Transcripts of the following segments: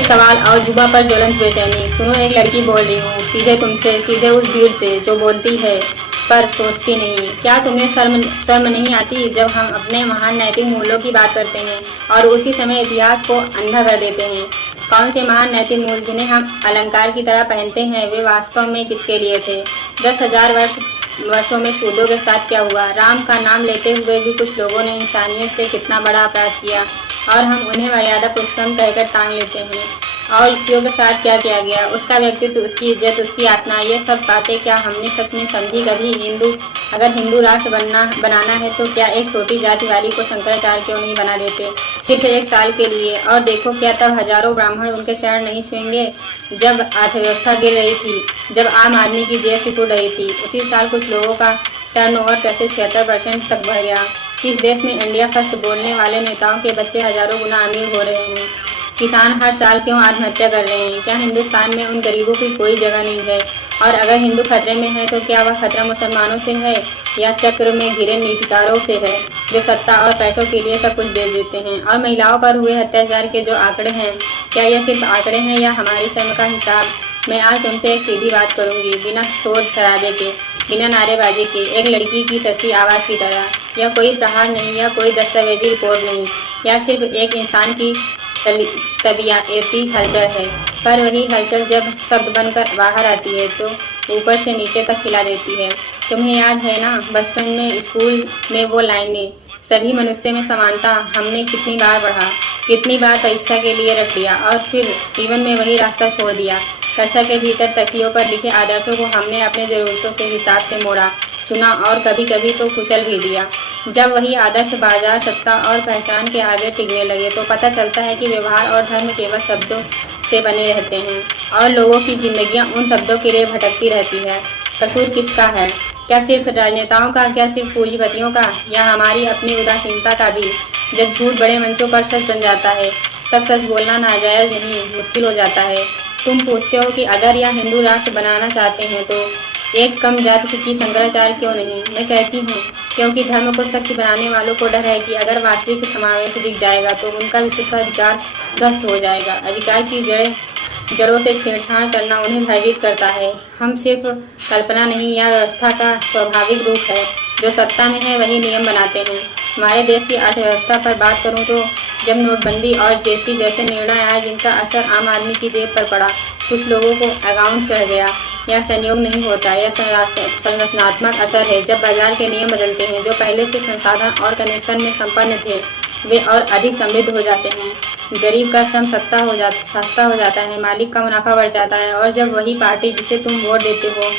एक सवाल और जुबा पर ज्वलंत बेचैनी। सुनो, एक लड़की बोल रही हूँ, सीधे तुमसे, सीधे उस भीड़ से जो बोलती है पर सोचती नहीं। क्या तुम्हें शर्म नहीं आती जब हम अपने महान नैतिक मूल्यों की बात करते हैं और उसी समय इतिहास को अंधा कर देते हैं? कौन से महान नैतिक मूल्य जिन्हें हम अलंकार की तरह पहनते हैं, वे वास्तव में किसके लिए थे? 10,000 वर्षों में शूद्रों के साथ क्या हुआ? राम का नाम लेते हुए भी कुछ लोगों ने इंसानियत से कितना बड़ा अपराध किया और हम उन्हें मर्यादा पुरुषोत्तम कहकर टांग लेते हैं। और स्त्रियों के साथ क्या किया गया? उसका व्यक्तित्व, उसकी इज्जत, उसकी आत्मा, ये सब बातें क्या हमने सच में समझी कभी? अगर हिंदू राष्ट्र बनाना है तो क्या एक छोटी जाति वाली को शंकराचार्य क्यों नहीं बना देते, सिर्फ 1 साल के लिए? और देखो, क्या तब हजारों ब्राह्मण उनके शरण नहीं छुएंगे? जब अर्थव्यवस्था गिर रही थी, जब आम आदमी की जेब सिकुड़ रही थी, उसी साल कुछ लोगों का टर्नओवर कैसे 76% तक बढ़ गया? किस देश में इंडिया फर्स्ट बोलने वाले नेताओं के बच्चे हजारों गुना अमीर हो रहे हैं? किसान हर साल क्यों आत्महत्या कर रहे हैं? क्या हिंदुस्तान में उन गरीबों की कोई जगह नहीं है? और अगर हिंदू खतरे में है तो क्या वह खतरा मुसलमानों से है या चक्र में घिरे नीतिकारों से है जो सत्ता और पैसों के लिए सब कुछ बेच देते हैं? और महिलाओं पर हुए अत्याचार के जो आंकड़े हैं, क्या यह सिर्फ आंकड़े हैं या हमारी शर्म का हिसाब? मैं आज तुमसे एक सीधी बात करूंगी, बिना शोर शराबे के, बिना नारेबाजी के, एक लड़की की सच्ची आवाज़ की तरह। यह कोई प्रहार नहीं, या कोई दस्तावेजी रिपोर्ट नहीं, या सिर्फ एक इंसान की तबीयती हलचल है। पर वही हलचल जब शब्द बनकर बाहर आती है तो ऊपर से नीचे तक हिला देती है। तुम्हें याद है ना, बचपन में स्कूल में वो लाइनें, सभी मनुष्य में समानता, हमने कितनी बार पढ़ा, कितनी बार परीक्षा के लिए रख लिया और फिर जीवन में वही रास्ता छोड़ दिया। कक्षा के भीतर तकियों पर लिखे आदर्शों को हमने अपने ज़रूरतों के हिसाब से मोड़ा, चुना और कभी कभी तो कुचल भी दिया। जब वही आदर्श बाजार, सत्ता और पहचान के आगे टिकने लगे तो पता चलता है कि व्यवहार और धर्म केवल शब्दों से बने रहते हैं और लोगों की जिंदगियां उन शब्दों के लिए भटकती रहती है। कसूर किसका है? क्या सिर्फ राजनेताओं का? क्या सिर्फ पूंजीपतियों का? या हमारी अपनी उदासीनता का भी? जब झूठ बड़े मंचों पर सच बन जाता है तब सच बोलना नाजायज़ नहीं, मुश्किल हो जाता है। तुम पूछते हो कि अगर यह हिंदू राष्ट्र बनाना चाहते हैं तो एक कम जाति की शंकराचार्य क्यों नहीं? मैं कहती हूँ क्योंकि धर्म को शक्ति बनाने वालों को डर है कि अगर वास्तविक समावेश दिख जाएगा तो उनका विशेषाधिकार ध्वस्त हो जाएगा। अधिकार की जड़ों से छेड़छाड़ करना उन्हें भयभीत करता है। हम सिर्फ कल्पना नहीं, या व्यवस्था का स्वाभाविक रूप है। जो सत्ता में है वही नियम बनाते हैं। हमारे देश की अर्थव्यवस्था पर बात करूं तो जब नोटबंदी और जीएसटी जैसे निर्णय आए जिनका असर आम आदमी की जेब पर पड़ा, कुछ लोगों को अकाउंट चढ़ गया। यह संयोग नहीं होता, यह संरचनात्मक असर है। जब बाजार के नियम बदलते हैं, जो पहले से संसाधन और कनेक्शन में संपन्न थे वे और अधिक समृद्ध हो जाते हैं। गरीब का श्रम सस्ता हो जाता है, मालिक का मुनाफा बढ़ जाता है और जब वही पार्टी जिसे तुम वोट देते हो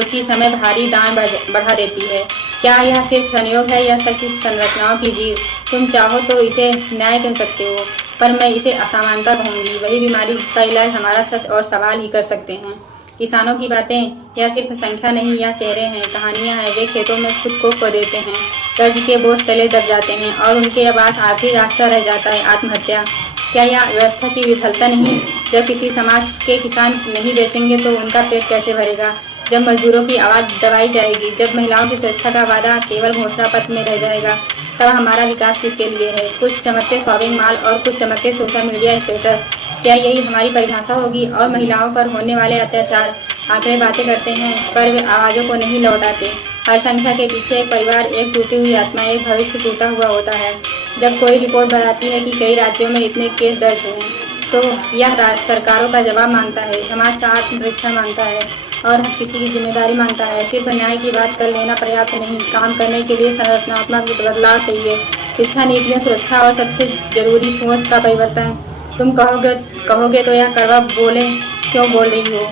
उसी समय भारी दाम बढ़ा देती है। क्या यह सिर्फ संयोग है या शक्ति संरचनाओं की जीत? तुम चाहो तो इसे न्याय कह सकते हो, पर मैं इसे असमानता कहूँगी। वही बीमारी जिसका इलाज हमारा सच और सवाल ही कर सकते हैं। किसानों की बातें यह सिर्फ संख्या नहीं, या चेहरे हैं, कहानियां हैं। वे खेतों में खुद को खो देते हैं, कर्ज के बोझ तले दब जाते हैं और उनके पास आखिरी रास्ता रह जाता है आत्महत्या। क्या यह व्यवस्था की विफलता नहीं? जब किसी समाज के किसान नहीं बेचेंगे तो उनका पेट कैसे भरेगा? जब मजदूरों की आवाज़ दबाई जाएगी, जब महिलाओं की सुरक्षा का वादा केवल घोषणा पत्र में रह जाएगा, तब हमारा विकास किसके लिए है? कुछ चमकते शॉपिंग मॉल और कुछ चमकते सोशल मीडिया स्टेटस, क्या यही हमारी परिभाषा होगी? और महिलाओं पर होने वाले अत्याचार, आंकड़े बातें करते हैं पर वे आवाज़ों को नहीं लौटाते। हर संख्या के पीछे एक परिवार, एक टूटी हुई आत्मा, एक भविष्य टूटा हुआ होता है। जब कोई रिपोर्ट बताती है कि कई राज्यों में इतने केस दर्ज हुए तो यह सरकारों का जवाब मांगता है, समाज का आत्मपरीक्षण मांगता है और हर किसी की जिम्मेदारी मांगता है। सिर्फ न्याय की बात कर लेना पर्याप्त नहीं, काम करने के लिए संरचनात्मक बदलाव चाहिए। शिक्षा नीतियों, सुरक्षा और सबसे जरूरी सोच का परिवर्तन। तुम कहोगे तो यह कड़वा क्यों बोल रही हो?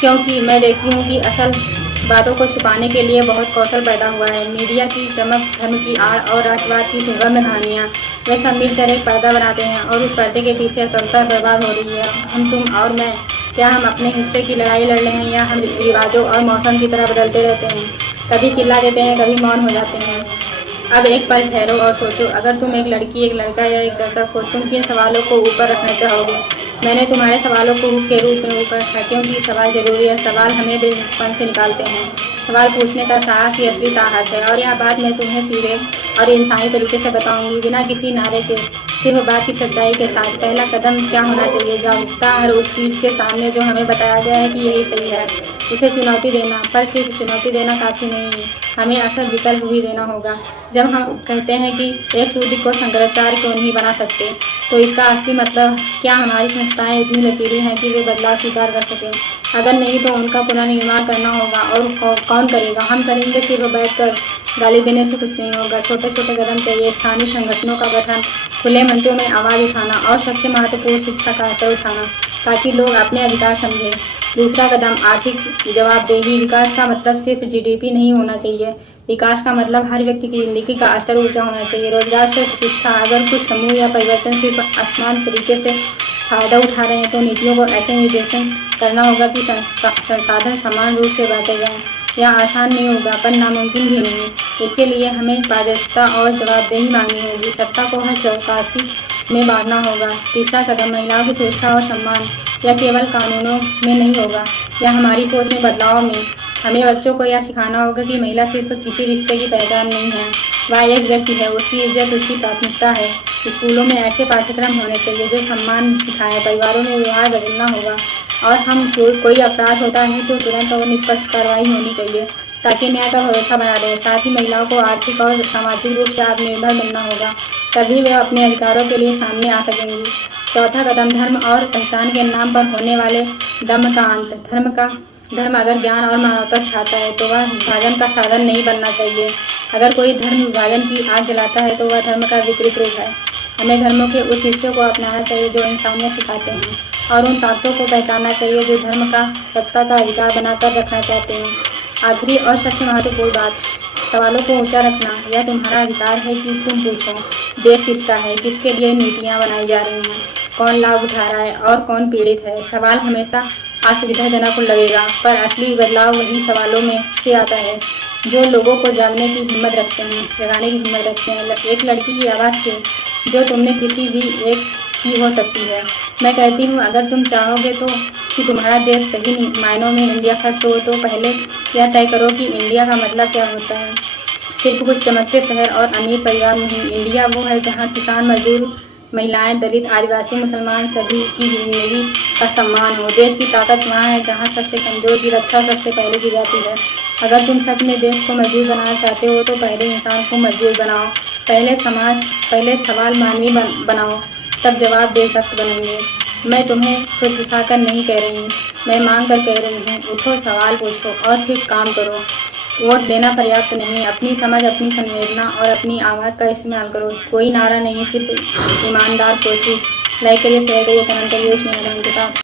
क्योंकि मैं देखती हूँ कि असल बातों को छुपाने के लिए बहुत कौशल पैदा हुआ है। मीडिया की चमक, धर्म की आड़ और राष्ट्रवाद की सुगम कहानियाँ, वे सब मिलकर एक पर्दा बनाते हैं और उस पर्दे के पीछे असलता बर्बाद हो रही है। हम, तुम और मैं, क्या हम अपने हिस्से की लड़ाई लड़ रहे हैं या हम रिवाजों और मौसम की तरह बदलते रहते हैं? कभी चिल्ला देते हैं, कभी मौन हो जाते हैं। अब एक पल ठहरो और सोचो, अगर तुम एक लड़की, एक लड़का या एक दर्शक हो, तुम किन सवालों को ऊपर रखना चाहोगे? मैंने तुम्हारे सवालों को के रूप में ऊपर रखा क्योंकि सवाल जरूरी है। सवाल हमें बेबसपन से निकालते हैं। सवाल पूछने का साहस ही असली साहस है। और यह बात मैं तुम्हें सीधे और इंसानी तरीके से बताऊंगी, बिना किसी नारे के, सिर्फ बात की सच्चाई के साथ। पहला कदम क्या होना चाहिए? जागरूकता। हर उस चीज़ के सामने जो हमें बताया गया है कि यही सही है, उसे चुनौती देना। पर सिर्फ चुनौती देना काफ़ी नहीं है, हमें असल विकल्प भी देना होगा। जब हम कहते हैं कि एक सूत्र को शंकराचार्य क्यों नहीं बना सकते, तो इसका असली मतलब क्या हमारी संस्थाएं इतनी लचीली हैं कि वे बदलाव स्वीकार कर सकें? अगर नहीं तो उनका पुनर्निर्माण करना होगा। और कौन करेगा? हम करेंगे। सिर्फ बैठकर गाली देने से कुछ नहीं होगा। छोटे छोटे कदम चाहिए। स्थानीय संगठनों का गठन, खुले मंचों में आवाज़ उठाना और सबसे महत्वपूर्ण शिक्षा का स्तर उठाना, ताकि लोग अपने अधिकार समझें। दूसरा कदम आर्थिक जवाबदेही। विकास का मतलब सिर्फ जीडीपी नहीं होना चाहिए। विकास का मतलब हर व्यक्ति की ज़िंदगी का स्तर ऊंचा होना चाहिए। रोजगार, स्वास्थ्य, शिक्षा। अगर कुछ समूह या परिवर्तन सिर्फ असमान तरीके से फ़ायदा उठा रहे हैं, तो नीतियों को ऐसे निर्देशन करना होगा कि संसाधन समान रूप से बांटे जाएं। यह आसान नहीं होगा, पर नामुमकिन भी नहीं। इसके लिए हमें पारदर्शिता और जवाबदेही मांगनी होगी। सत्ता को हर चौपासी में बांटना होगा। तीसरा कदम महिलाओं की सुरक्षा और सम्मान। यह केवल कानूनों में नहीं होगा, यह हमारी सोच में बदलाव में। हमें बच्चों को यह सिखाना होगा कि महिला सिर्फ किसी रिश्ते की पहचान नहीं है, वह एक व्यक्ति है, उसकी इज्जत उसकी प्राथमिकता है। स्कूलों में ऐसे पाठ्यक्रम होने चाहिए जो सम्मान सिखाएं। परिवारों में व्यवहार बदलना होगा, और हम कोई अपराध होता है तो तुरंत और निष्पक्ष कार्रवाई होनी चाहिए, ताकि न्याय का भरोसा बना रहे। साथ ही महिलाओं को आर्थिक और सामाजिक रूप से आत्मनिर्भर बनना होगा, तभी वे अपने अधिकारों के लिए सामने आ सकेंगी। चौथा कदम धर्म और पहचान के नाम पर होने वाले दम का अंत। धर्म अगर ज्ञान और मानवता सिखाता है तो वह विभाजन का साधन नहीं बनना चाहिए। अगर कोई धर्म विभाजन की आग जलाता है तो वह धर्म का विकृत रूप है। हमें धर्मों के उस हिस्से को अपनाना चाहिए जो इंसानियत सिखाते हैं, और उन ताकतों को पहचानना चाहिए जो धर्म का सत्ता का अधिकार बनाकर रखना चाहते हैं। आखिरी और सबसे महत्वपूर्ण बात, सवालों को ऊंचा रखना। यह तुम्हारा अधिकार है कि तुम पूछो, देश किसका है, किसके लिए नीतियाँ बनाई जा रही हैं, कौन लाभ उठा रहा है और कौन पीड़ित है। सवाल हमेशा असुविधाजनक लगेगा, पर असली बदलाव वही सवालों में से आता है जो लोगों को जगाने की हिम्मत रखते हैं। एक लड़की की आवाज़ से जो तुमने किसी भी एक की हो सकती है। मैं कहती हूँ, अगर तुम चाहोगे तो कि तुम्हारा देश सही मायनों में इंडिया फर्स्ट हो, तो पहले यह तय करो कि इंडिया का मतलब क्या होता है। सिर्फ कुछ चमकते शहर और अमीर परिवार नहीं। इंडिया वो है जहाँ किसान, मजदूर, महिलाएं, दलित, आदिवासी, मुसलमान सभी की जिंदगी का सम्मान हो। देश की ताकत वहाँ है जहाँ सबसे कमज़ोर की रक्षा सबसे पहले की जाती है। अगर तुम सच में देश को मजबूत बनाना चाहते हो तो पहले इंसान को मजबूत बनाओ, पहले सवाल मानवी बनाओ, तब जवाब देशभक्त बनेंगे। मैं तुम्हें फुसफुसाकर नहीं कह रही हूँ, मैं मांग कर कह रही हूँ। उठो, सवाल पूछो और फिर काम करो। वोट देना पर्याप्त नहीं, अपनी समझ, अपनी संवेदना और अपनी आवाज़ का इस्तेमाल करो। कोई नारा नहीं, सिर्फ ईमानदार कोशिश। लाइक करिए, शेयर करिए, कमेंट करिए। इसमें के साथ